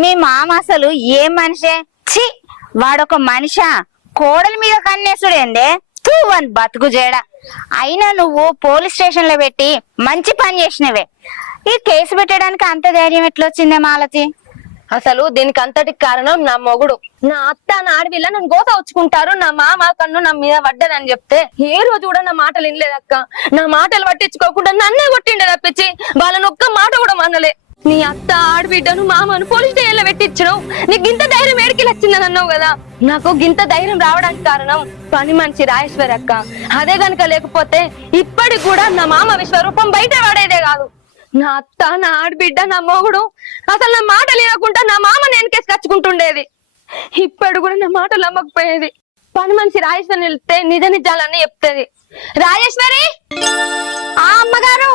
మీ మామ అసలు ఏం మనిషే? ఛీ, వాడొక మనిషా? కోడల మీద కన్నేసుడేందే? తూ వన్ బతుకు జేడ. అయినా నువ్వు పోలీస్ స్టేషన్ లో పెట్టి మంచి పని చేసినవే. ఈ కేసు పెట్టడానికి అంత ధైర్యం ఎట్లొచ్చిందే మాలతి? అసలు దీనికి అంతటికి కారణం నా మొగుడు. నా అత్త నా ఆడవిల్ల నన్ను గోత వచ్చుకుంటారు, నా మామ కన్ను నా మీద పడ్డదని చెప్తే ఏ రోజు కూడా నా మాటలు వినలేదక్క. నా మాటలు పట్టించుకోకుండా నన్నే కొట్టిండే తప్పించి వాళ్ళని ఒక్క మాట కూడా మనలే. నీ అత్త ఆడబిడ్డను మామను పోలీస్ స్టేషన్ లో పెట్టించడం నీకు గింత ధైర్యం ఏడికి వచ్చిందని అన్నావు కదా. నాకు గింత ధైర్యం రావడానికి కారణం పని మనిషి రాజేశ్వరి అక్క. అదే గనుక లేకపోతే ఇప్పటికి కూడా నా మామ విశ్వరూపం బయట పడేదే కాదు. నా అత్త నా ఆడబిడ్డ నా మొగుడు అసలు నా మాట లేకుండా నా మామ నేను కేసు కచ్చుకుంటుండేది. ఇప్పుడు కూడా నా మాటలు నమ్మకపోయేది. పని మనిషి రాజేశ్వరి వెళ్తే నిజ నిజాలన్నీ చెప్తుంది. రాజేశ్వరి, ఆ అమ్మగారు,